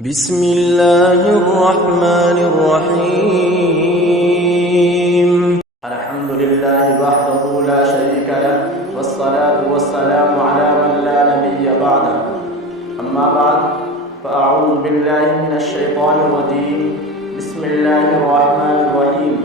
بسم الله الرحمن الرحيم الحمد لله وحده لا شريك له والصلاة والسلام على من لا نبي بعده أما بعد فأعوذ بالله من الشيطان الرجيم بسم الله الرحمن الرحيم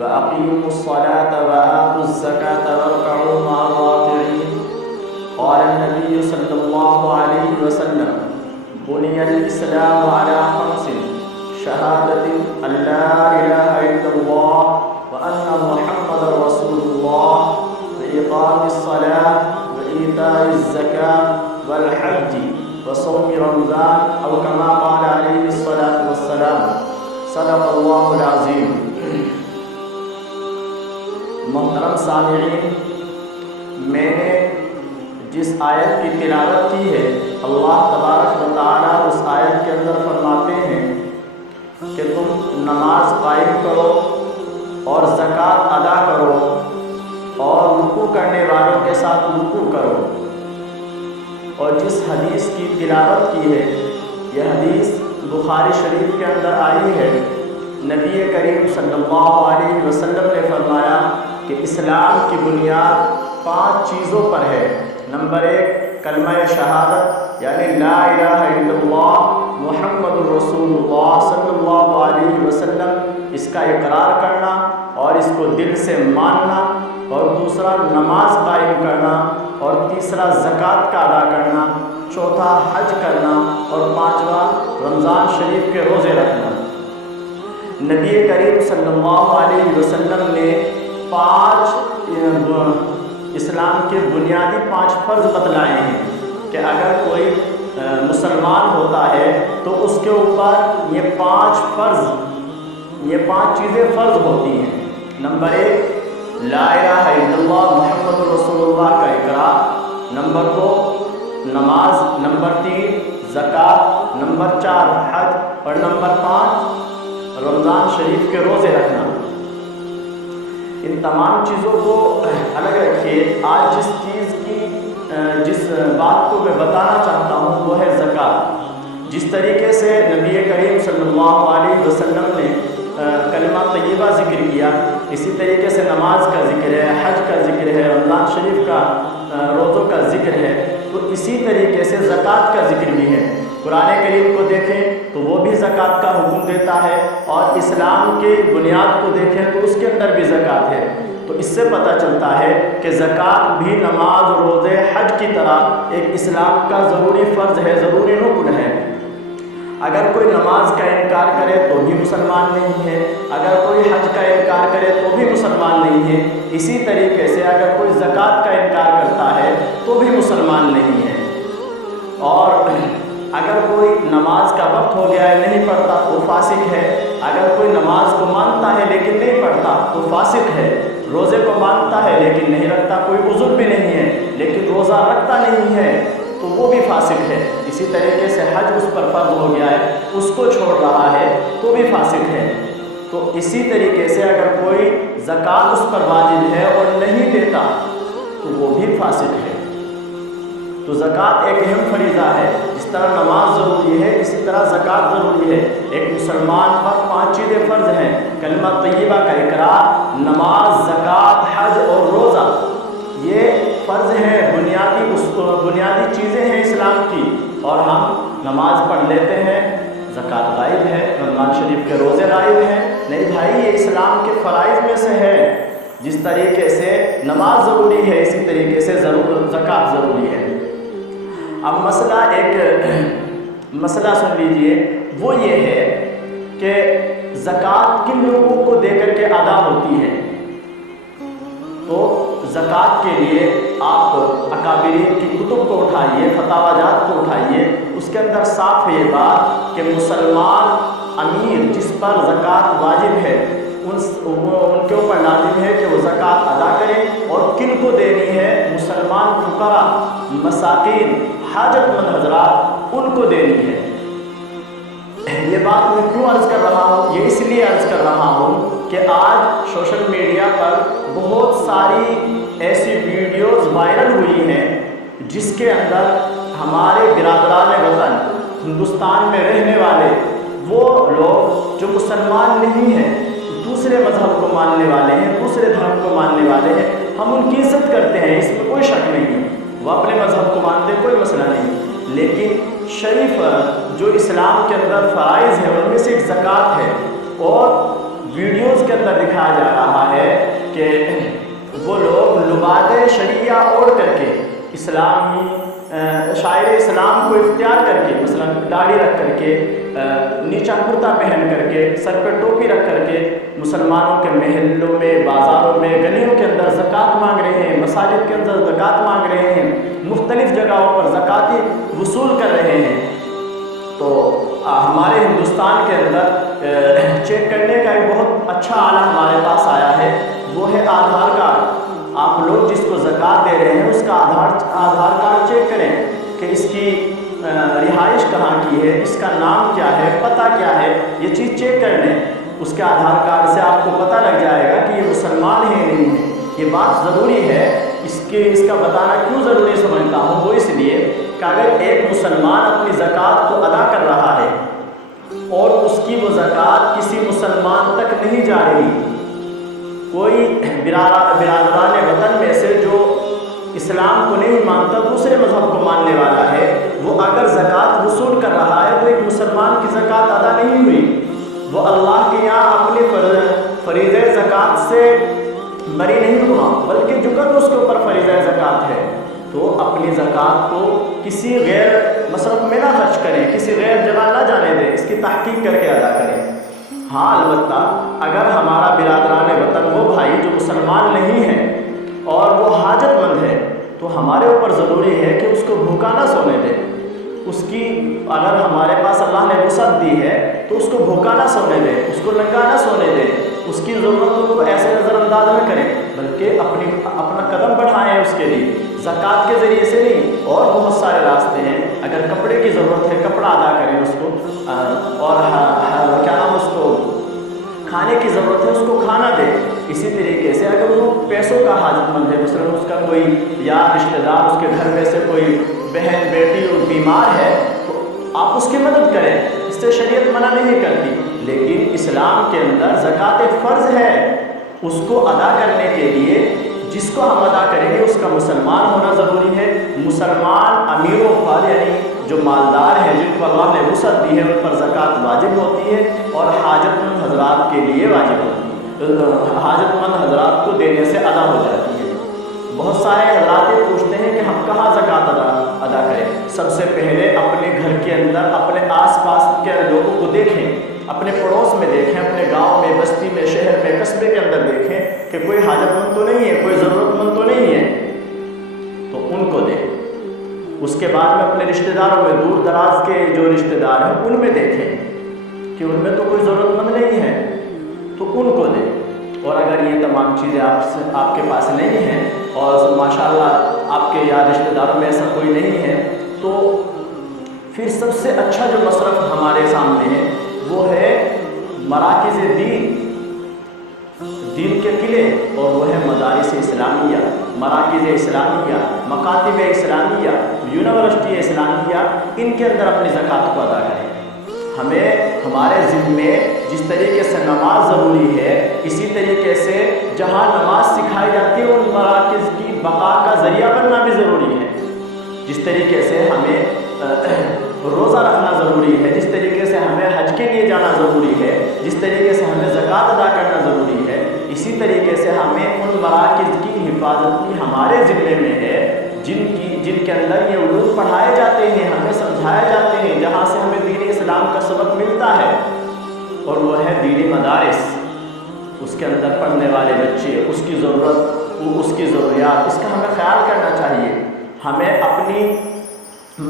وأقيموا الصلاة وآتوا الزكاة واركعوا مع الراكعين قال النبي صلى الله عليه وسلم بني الإسلام على خمس شهادة أن لا إله إلا الله وأن محمد رسول الله وإقام الصلاة وإيتاء الزكاة والحج وصوم رمضان أو كما قال عليه الصلاة والسلام صدق الله العظيم. محترم سامعین، میں نے جس آیت کی تلاوت کی ہے، اللہ تبارک و تعالیٰ اس آیت کے اندر فرماتے ہیں کہ تم نماز قائم کرو اور زکوٰۃ ادا کرو اور رکوع کرنے والوں کے ساتھ رکوع کرو. اور جس حدیث کی تلاوت کی ہے، یہ حدیث بخاری شریف کے اندر آئی ہے. نبی کریم صلی اللہ علیہ وسلم نے فرمایا کہ اسلام کی بنیاد 5 چیزوں پر ہے. نمبر 1 کلمہ شہادت، یعنی لا الہ الا اللہ محمد رسول اللہ صلی اللہ علیہ وسلم، اس کا اقرار کرنا اور اس کو دل سے ماننا. اور دوسرا نماز قائم کرنا، اور تیسرا زکوٰۃ کا ادا کرنا، چوتھا حج کرنا، اور 5واں رمضان شریف کے روزے رکھنا. نبی کریم صلی اللہ علیہ وسلم نے 5 اسلام کے بنیادی 5 فرض بتلائے ہیں کہ اگر کوئی مسلمان ہوتا ہے تو اس کے اوپر یہ 5 چیزیں فرض ہوتی ہیں. نمبر 1 لا الہ الا اللہ محمد رسول اللہ کا اقرار. نمبر 2 نماز. نمبر 3 زکوٰۃ. نمبر 4 حج. اور نمبر 5 رمضان شریف کے روزے رکھنا. ان تمام چیزوں کو الگ رکھیے. آج جس بات کو میں بتانا چاہتا ہوں وہ ہے زکوٰۃ. جس طریقے سے نبی کریم صلی اللہ علیہ وسلم نے کلمہ طیبہ ذکر کیا، اسی طریقے سے نماز کا ذکر ہے، حج کا ذکر ہے، رمضان شریف کا روزوں کا ذکر ہے، تو اسی طریقے سے زکوٰۃ کا ذکر بھی ہے. قرآن کریم کو دیکھیں تو وہ بھی زکوٰۃ کا حکم دیتا ہے، اور اسلام کے بنیاد کو دیکھیں تو اس کے اندر بھی زکوٰۃ ہے. تو اس سے پتہ چلتا ہے کہ زکوٰۃ بھی نماز، روزے، حج کی طرح ایک اسلام کا ضروری فرض ہے، ضروری رکن ہے. اگر کوئی نماز کا انکار کرے تو بھی مسلمان نہیں ہے، اگر کوئی حج کا انکار کرے تو بھی مسلمان نہیں ہے. اسی طریقے سے اگر کوئی زکوٰۃ کا انکار کرتا ہے تو بھی مسلمان نہیں ہے. اور اگر کوئی نماز کا وقت ہو گیا ہے نہیں پڑھتا تو فاسق ہے. اگر کوئی نماز کو مانتا ہے لیکن نہیں پڑھتا تو فاسق ہے. روزے کو مانتا ہے لیکن نہیں رکھتا، کوئی عذر بھی نہیں ہے لیکن روزہ رکھتا نہیں ہے تو وہ بھی فاسق ہے. اسی طریقے سے حج اس پر فرض ہو گیا ہے، اس کو چھوڑ رہا ہے تو بھی فاسق ہے. تو اسی طریقے سے اگر کوئی زکوٰۃ اس پر واجب ہے اور نہیں دیتا تو وہ بھی فاسق ہے. تو زکوٰۃ ایک اہم فریضہ ہے. جس طرح نماز ضروری ہے اسی طرح زکوٰۃ ضروری ہے. ایک مسلمان پر 5 چیزیں فرض ہیں: کلمہ طیبہ کا اقرار، نماز، زکوٰۃ، حج اور روزہ. یہ فرض ہیں، بنیادی چیزیں ہیں اسلام کی. اور ہم نماز پڑھ لیتے ہیں، زکوٰۃ غائب ہے، رمضان شریف کے روزے غائب ہیں. نہیں بھائی، یہ اسلام کے فرائض میں سے ہے. جس طریقے سے نماز ضروری ہے اسی طریقے سے زکوٰۃ ضروری ہے. اب مسئلہ سن لیجئے، وہ یہ ہے کہ زکوٰۃ کن لوگوں کو دے کر کے ادا ہوتی ہے. تو زکوٰۃ کے لیے آپ اکابرین کی کتب کو اٹھائیے، فتاوی جات کو اٹھائیے. اس کے اندر صاف ہے یہ بات کہ مسلمان امیر جس پر زکوٰۃ واجب ہے ان کے اوپر لازم ہے کہ وہ زکوٰۃ ادا کریں. اور کن کو دینی ہے؟ مسلمان فقراء، مساکین، حاجت مند حضرات، ان کو دینی ہے. یہ بات میں کیوں عرض کر رہا ہوں؟ یہ اس لیے عرض کر رہا ہوں کہ آج سوشل میڈیا پر بہت ساری ایسی ویڈیوز وائرل ہوئی ہیں جس کے اندر ہمارے برادران وطن ہندوستان میں رہنے والے وہ لوگ جو مسلمان نہیں ہیں، دوسرے مذہب کو ماننے والے ہیں، دوسرے دھرم کو ماننے والے ہیں، ہم ان کی عزت کرتے ہیں، اس میں کوئی شک نہیں ہے، وہ اپنے مذہب کو مانتے ہیں، کوئی مسئلہ نہیں، لیکن شریف جو اسلام کے اندر فرائض ہیں ان میں سے ایک زکوٰۃ ہے، اور ویڈیوز کے اندر دکھایا جا رہا ہے کہ وہ لوگ لباد شریعہ اوڑھ کر کے اسلامی شاعر اسلام کو اختیار کر کے، مثلا داڑھی رکھ کر کے، نیچا کرتا پہن کر کے، سر پہ ٹوپی رکھ کر کے مسلمانوں کے محلوں میں، بازاروں میں، گلیوں کے اندر زکوٰۃ مانگ رہے ہیں، مساجد کے اندر زکوٰۃ مانگ رہے ہیں، مختلف جگہوں پر زکوٰۃ وصول کر رہے ہیں۔ تو ہمارے ہندوستان کے اندر چیک کرنے کا ایک بہت اچھا آلہ ہمارے پاس آیا ہے، وہ ہے آدھار کارڈ۔ آپ لوگ جس کو زکوٰۃ دے رہے ہیں اس کا آدھار کارڈ چیک کریں کہ اس کی رہائش کہاں کی ہے، اس کا نام کیا ہے، پتہ کیا ہے، یہ چیز چیک کر لیں۔ اس کے آدھار کارڈ سے آپ کو پتہ لگ جائے گا کہ یہ مسلمان ہے نہیں ہے۔ یہ بات ضروری ہے، اس کا بتانا کیوں ضروری سمجھتا ہوں، وہ اس لیے کہ اگر ایک مسلمان اپنی زکوٰۃ کو ادا کر رہا ہے اور اس کی وہ زکوٰۃ کسی مسلمان تک نہیں جا رہی، کوئی برادران وطن میں سے جو اسلام کو نہیں مانتا، دوسرے مذہب کو ماننے والا ہے، وہ اگر زکوٰۃ وصول کر رہا ہے تو ایک مسلمان کی زکوٰۃ ادا نہیں ہوئی، وہ اللہ کے یہاں اپنے فریضہ زکوٰۃ سے بری نہیں ہوا، بلکہ جو کر اس کے اوپر فریضہ زکوٰۃ ہے، تو اپنی زکوٰۃ کو کسی غیر مصرف میں نہ خرچ کریں، کسی غیر جگہ نہ جانے دیں، اس کی تحقیق کر کے ادا کریں۔ ہاں البتہ اگر ہمارا برادران وطن وہ بھائی جو مسلمان نہیں ہے اور وہ حاجت مند ہے، تو ہمارے اوپر ضروری ہے کہ اس کو بھوکا نہ سونے دیں، اس کی اگر ہمارے پاس اللہ نے وسعت دی ہے تو اس کو بھوکا نہ سونے دیں، اس کو ننگا نہ سونے دیں، اس کی ضرورتوں کو ایسے نظر انداز نہ کریں، بلکہ اپنا قدم بڑھائیں اس کے لیے، زکوٰۃ کے ذریعے سے نہیں، اور بہت سارے راستے ہیں۔ اگر کپڑے کی ضرورت ہے کپڑا ادا کریں اس کو، اور کیا نام اس کو کھانے کی ضرورت ہے اس کو کھانا دیں۔ اسی طریقے سے اگر وہ پیسوں کا حاجت مند ہے، مثلا اس کا کوئی یار رشتہ دار، اس کے گھر میں سے کوئی بہن بیٹی بیمار ہے، تو آپ اس کی مدد کریں، اس سے شریعت منع نہیں کرتی، لیکن اسلام کے اندر زکوٰۃ ایک فرض ہے، اس کو ادا کرنے کے لیے جس کو ہم ادا کریں گے اس کا مسلمان ہونا ضروری ہے۔ مسلمان امیروں پر، یعنی جو مالدار ہیں، جن کو اللہ نے وسعت دی ہے، ان پر زکوٰۃ واجب ہوتی ہے، اور حاجت مند حضرات کے لیے واجب ہوتی ہے، حاجت مند حضرات کو دینے سے ادا ہو جاتی ہے۔ بہت سارے حضرات یہ پوچھتے ہیں کہ ہم کہاں زکوٰۃ ادا کریں؟ سب سے پہلے اپنے گھر کے اندر اپنے آس پاس کے لوگوں کو دیکھیں، اپنے پڑوس میں دیکھیں، اپنے گاؤں میں، بستی میں، شہر میں، قصبے کے اندر دیکھیں کہ کوئی حاجت مند تو نہیں ہے، کوئی ضرورت مند تو نہیں ہے، تو ان کو دیں۔ اس کے بعد میں اپنے رشتہ داروں میں، دور دراز کے جو رشتہ دار ہیں ان میں دیکھیں کہ ان میں تو کوئی ضرورت مند نہیں ہے، تو ان کو دیں۔ اور اگر یہ تمام چیزیں آپ کے پاس نہیں ہیں، اور ماشاءاللہ آپ کے یا رشتہ داروں میں ایسا کوئی نہیں ہے، تو پھر سب سے اچھا جو مصرف ہمارے سامنے ہے وہ ہے مراکز دین کے قلعے، اور وہ ہے مدارس اسلامیہ، مراکز اسلامیہ، مکاتب اسلامیہ، یونیورسٹی اسلامیہ، ان کے اندر اپنی زکوٰۃ کو ادا کریں۔ ہمیں ہمارے ذمے جس طریقے سے نماز ضروری ہے، اسی طریقے سے جہاں نماز سکھائی جاتی ہے ان مراکز کی بقا کا ذریعہ بننا بھی ضروری ہے۔ جس طریقے سے ہمیں روزہ رکھنا ضروری ہے، جس طریقے سے ہمیں حج کے لیے جانا ضروری ہے، جس طریقے سے ہمیں زکوٰۃ ادا کرنا ضروری ہے، اسی طریقے سے ہمیں ان مراکز کی حفاظت بھی ہمارے ذمے میں ہے جن کے اندر یہ علوم پڑھائے جاتے ہیں، ہمیں سمجھائے جاتے ہیں، جہاں سے ہمیں دین اسلام کا سبق ملتا ہے، اور وہ ہے دینی مدارس۔ اس کے اندر پڑھنے والے بچے، اس کی ضرورت، اس کی ضروریات، اس کا ہمیں خیال کرنا چاہیے، ہمیں اپنی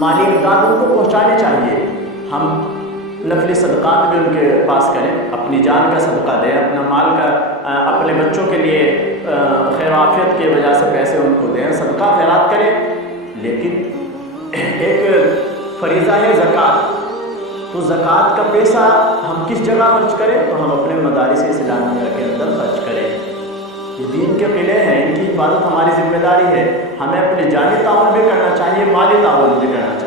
مالی امداد ان کو پہنچانی چاہیے۔ ہم نفلی صدقات بھی ان کے پاس کریں، اپنی جان کا صدقہ دیں، اپنا مال کا، اپنے بچوں کے لیے خیر و عافیت کی وجہ سے پیسے ان کو دیں، صدقہ خیرات کریں، لیکن ایک فریضہ ہے زکوٰۃ، تو زکوٰۃ کا پیسہ ہم کس جگہ خرچ کریں؟ تو ہم اپنے مدارس اسلامیہ کے اندر خرچ کریں۔ یہ دین کے قلعے ہیں، ان کی حفاظت ہماری ذمہ داری ہے، ہمیں اپنے جانی تعاون بھی کرنا چاہیے، مالی تعاون بھی کرنا چاہیے۔